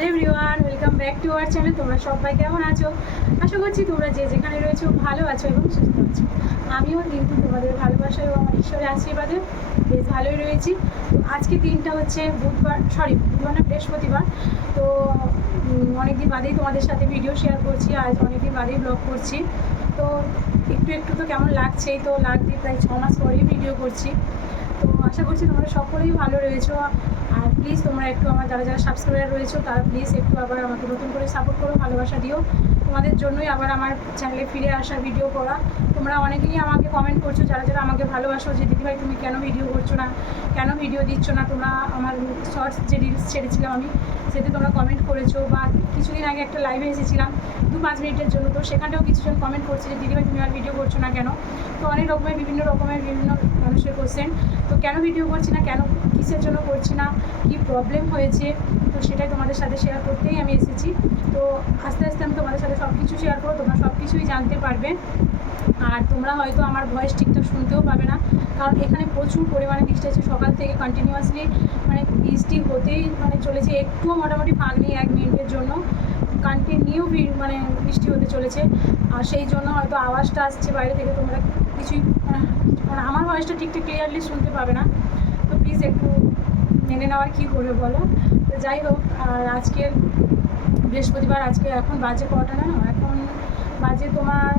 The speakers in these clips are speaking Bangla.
Hello everyone, welcome back to our channel. তোমরা সবাই কেমন আছো? আশা করছি তোমরা যে যেখানে রয়েছো ভালো আছো এবং সুস্থ আছো। আমিও কিন্তু তোমাদের ভালোবাসা এবং আমার ঈশ্বরের আশীর্বাদে বেশ ভালোই রয়েছি। তো আজকে দিনটা হচ্ছে বুধবার না বৃহস্পতিবার। তো অনেকদিন বাদেই তোমাদের সাথে ভিডিও শেয়ার করছি। আজ অনেকদিন বাদেই ব্লগ করছি। তো একটু একটু তো কেমন লাগছেই, তো লাগবে প্রায় 6 মাস পরেই ভিডিও করছি। তো আশা করছি তোমরা সকলেই ভালো রয়েছো। আর প্লিজ তোমরা একটু আমার যারা যারা সাবস্ক্রাইবার রয়েছো তারা প্লিজ একটু আবার আমাকে নতুন করে সাপোর্ট করো, ভালোবাসা দিও। তোমাদের জন্যই আবার আমার চ্যানেলে ফিরে আসা, ভিডিও করা। তোমরা অনেকেই আমাকে কমেন্ট করছো, যারা যারা আমাকে ভালোবাসো, যে দিদিভাই তুমি কেন ভিডিও করছো না, কেন ভিডিও দিচ্ছ না। তোমরা আমার শর্টস যে রিলস ছেড়েছিলাম আমি, সেতে তোমরা কমেন্ট করেছো। বা কিছুদিন আগে একটা লাইভে এসেছিলাম 2-5 মিনিটের জন্য, তো সেখানটাও কিছুজন কমেন্ট করছে যে দিদিভাই তুমি আর ভিডিও করছো না কেন। তো অনেক রকমের বিভিন্ন মানুষের কোশ্চেন। তো কেন ভিডিও করছি না, কেন কিসের জন্য করছি না, কী প্রবলেম হয়েছে, তো সেটাই তোমাদের সাথে শেয়ার করতেই আমি এসেছি। তো আস্তে আস্তে আমি তোমাদের সাথে সব কিছু শেয়ার করবো, তোমরা সব কিছুই জানতে পারবে। আর তোমরা হয়তো আমার ভয়েস ঠিকঠাক শুনতেও পাবে না, কারণ এখানে প্রচুর পরিমাণে বৃষ্টি আছে সকাল থেকে কন্টিনিউয়াসলি। মানে বৃষ্টি হতেই চলেছে, একটুও মোটামুটি ফাঁক নেই 1 মিনিটের জন্য। কন্টিনিউ বৃষ্টি হতে চলেছে। আর সেই জন্য হয়তো আওয়াজটা আসছে বাইরে থেকে, তোমরা কিছুই আমার ভয়েসটা ঠিকঠাক ক্লিয়ারলি শুনতে পাবে না। তো প্লিজ একটু মেনে নেওয়ার কী করে বলো। তো যাই হোক, আর আজকে বৃহস্পতিবার, আজকে এখন বাজে কটা না, এখন বাজে তোমার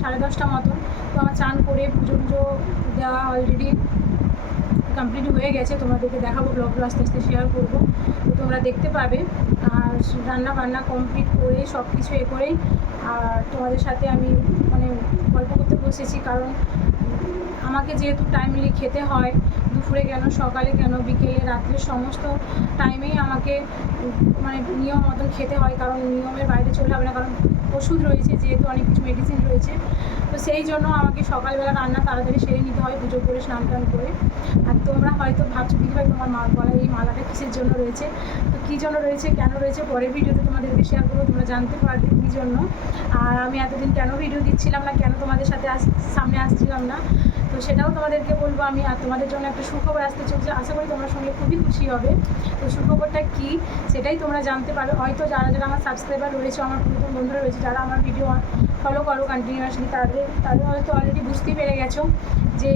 10:30 মতন। তো আমার চান করে পুজো দেওয়া অলরেডি কমপ্লিট হয়ে গেছে। তোমাদেরকে দেখাবো, ব্লগগুলো আস্তে আস্তে শেয়ার করবো, তো তোমরা দেখতে পাবে। আর রান্না বান্না কমপ্লিট করে সব কিছু করেই আর তোমাদের সাথে আমি গল্প করতে বসেছি। কারণ আমাকে যেহেতু টাইমলি খেতে হয়, দুপুরে কেন, সকালে কেন, বিকেলে, রাত্রে, সমস্ত টাইমেই আমাকে নিয়ম মতন খেতে হয়। কারণ নিয়মের বাইরে চললে হবে না, কারণ ওষুধ রয়েছে, যেহেতু অনেক কিছু মেডিসিন রয়েছে। তো সেই জন্য আমাকে সকালবেলা রান্না তাড়াতাড়ি সেরে নিতে হয়, পুজো করে স্নান টান করে। আর তোমরা হয়তো ভাবছো দিদিভাই তোমার গলায় এই মালাটা কিসের জন্য রয়েছে। তো কী জন্য রয়েছে, কেন রয়েছে, পরের ভিডিওতে তোমাদেরকে শেয়ার করবো, তোমরা জানতে পারবে কী জন্য। আর আমি এতদিন কেন ভিডিও দিচ্ছিলাম না, কেন তোমাদের সাথে সামনে আসছিলাম না, তো সেটাও তোমাদেরকে বলবো আমি। আর তোমাদের জন্য একটা সুখবর আসতে চলছে, আশা করি তোমরা শুনলে খুবই খুশি হবে। তো সুখবরটা কী সেটাই তোমরা জানতে পারো। হয়তো যারা যারা আমার সাবস্ক্রাইবার রয়েছে, আমার নতুন বন্ধুরা রয়েছে, যারা আমার ভিডিও ফলো করো কন্টিনিউয়াসলি, তাদের হয়তো অলরেডি বুঝতেই পেরে গেছো যে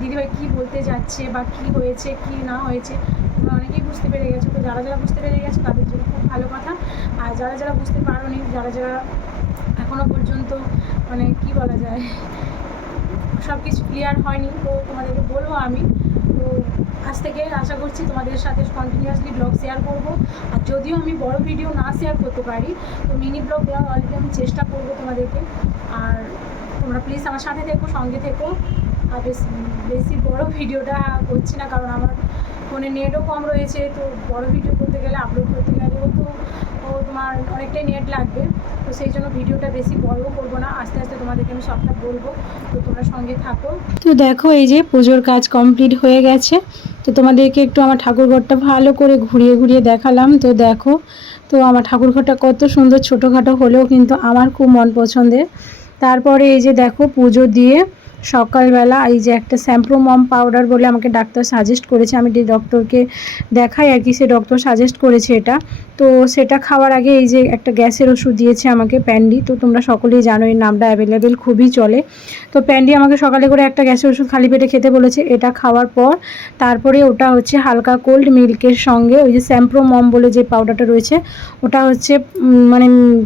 দিদিভাই কী বলতে যাচ্ছে বা কী হয়েছে কী না হয়েছে, তোমরা অনেকেই বুঝতে পেরে গেছো। তো যারা যারা বুঝতে পেরে গেছো তাদের জন্য খুব ভালো কথা। আর যারা যারা বুঝতে পারোনি, যারা যারা এখনও পর্যন্ত কী বলা যায়, সব কিছু ক্লিয়ার হয়নি, তো তোমাদেরকে বলবো আমি। তো আজ থেকে আশা করছি তোমাদের সাথে কন্টিনিউয়াসলি ব্লগ শেয়ার করব। আর যদিও আমি বড় ভিডিও না শেয়ার করতে পারি, তো মিনি ব্লগ দেওয়ার অলরেডি আমি চেষ্টা করব তোমাদেরকে। আর তোমরা প্লিজ আমার সাথে থেকো, সঙ্গে থেকো। আর বেশি বড় ভিডিওটা করছি না, কারণ আমার ফোনে নেটও কম রয়েছে। তো বড় ভিডিও করতে গেলে, আপলোড করতে গেলেও তো তোমার অনেকটাই নেট লাগবে। তো সেই জন্য ভিডিওটা বেশি বড়ও করবো না, আস্তে আস্তে তোমাদেরকে আমি সবটা বলবো, তো তোমরা সঙ্গে থাকো। তো দেখো, এই যে পুজোর কাজ কমপ্লিট হয়ে গেছে। তো তোমাদেরকে একটু আমার ঠাকুরঘরটা ভালো করে ঘুরিয়ে ঘুরিয়ে দেখালাম। তো দেখো, তো আমার ঠাকুরঘরটা কত সুন্দর, ছোটোখাটো হলেও কিন্তু আমার খুব মন পছন্দের। তারপরে এই যে দেখো, পুজো দিয়ে সকালবেলা এই যে একটা শ্যাম্পু মম পাউডার বলে আমাকে ডাক্তার সাজেস্ট করেছে, আমি ডক্টরকে দেখাই আর কি, সে ডক্টর সাজেস্ট করেছে এটা। তো সেটা খাওয়ার আগে এই যে একটা গ্যাসের ওষুধ দিয়েছে আমাকে, প্যান্ডি। তো তোমরা সকলেই জানো এই নামটা অ্যাভেলেবেল খুবই চলে। তো প্যান্ডি আমাকে সকালে করে একটা গ্যাসের ওষুধ খালি পেটে খেতে বলেছে। এটা খাওয়ার পর তারপরে ওটা হচ্ছে হালকা কোল্ড মিল্কের সঙ্গে ওই যে শ্যাম্পু মম বলে যে পাউডারটা রয়েছে, ওটা হচ্ছে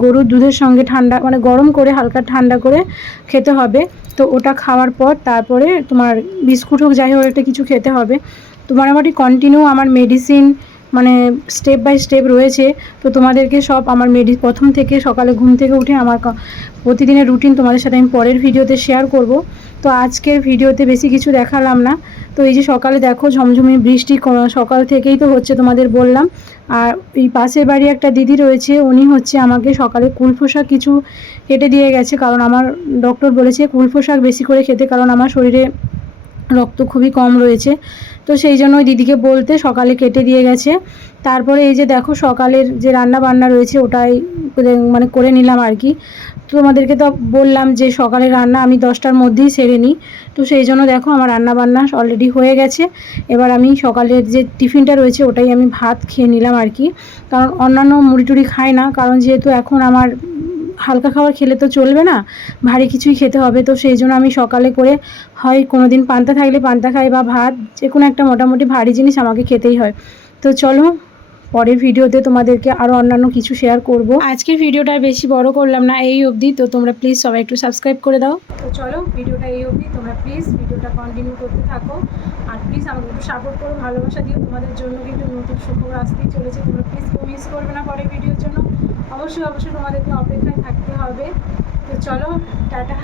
গরুর দুধের সঙ্গে ঠান্ডা গরম করে হালকা ঠান্ডা করে খেতে হবে। তো ওটা খাওয়ার পর তারপরে তোমার বিস্কুট হোক যাই হোক একটা কিছু খেতে হবে। তো মোটামুটি কন্টিনিউ আমার মেডিসিন স্টেপ বাই স্টেপ রয়েছে। তো তোমাদেরকে সব আমার প্রথম থেকে সকালে ঘুম থেকে উঠে আমার প্রতিদিনের রুটিন তোমাদের সাথে আমি পরের ভিডিওতে শেয়ার করব। তো আজকের ভিডিওতে বেশি কিছু দেখালাম না। তো এই যে সকালে দেখো ঝমঝমি বৃষ্টি সকাল থেকেই তো হচ্ছে, তোমাদের বললাম। আর এই পাশের বাড়ি একটা দিদি রয়েছে, উনি হচ্ছে আমাকে সকালে কুলফো শাক কিছু কেটে দিয়ে গেছে, কারণ আমার ডক্টর বলেছে কুলফো শাক বেশি করে খেতে, কারণ আমার শরীরে রক্ত খুবই কম রয়েছে। তো সেই জন্য ওই দিদিকে বলতে সকালে কেটে দিয়ে গেছে। তারপরে এই যে দেখো সকালের যে রান্না বান্না রয়েছে ওটাই মানে করে নিলাম আর কি। তো তোমাদেরকে তো বললাম যে সকালের রান্না আমি 10টার মধ্যেই সেরে নিই। তো সেই জন্য দেখো আমার রান্না বান্না অলরেডি হয়ে গেছে। এবার আমি সকালের যে টিফিনটা রয়েছে ওটাই আমি ভাত খেয়ে নিলাম আর কি। কারণ অন্যান্য মুড়ি টুড়ি খাই না, কারণ যেহেতু এখন আমার হালকা খাবার খেলে তো চলবে না, ভারী কিছুই খেতে হবে। তো সেই জন্য আমি সকালে করে হয় কোনো দিন পান্তা থাকলে পান্তা খাই, বা ভাত, যে কোনো একটা মোটামুটি ভারী জিনিস আমাকে খেতেই হয়। তো চলো পরের ভিডিওতে তোমাদেরকে আরও অন্যান্য কিছু শেয়ার করব। আজকের ভিডিওটা বেশি বড় করলাম না, এই অবধি। তো তোমরা প্লিজ সবাই একটু সাবস্ক্রাইব করে দাও। তো চলো ভিডিওটা এই অবধি, তোমরা প্লিজ ভিডিওটা কন্টিনিউ করতে থাকো। আর প্লিজ আমাকে একটু সাপোর্ট করো, ভালোবাসা দিও। তোমাদের জন্য কিন্তু নতুন সুখবর আসতেই চলেছে, তোমরা প্লিজ কেউ মিস করবে না পরের ভিডিওর জন্য। অবশ্যই অবশ্যই তোমাদেরকে অপেক্ষায় থাকতে হবে। তো চলো টাটা।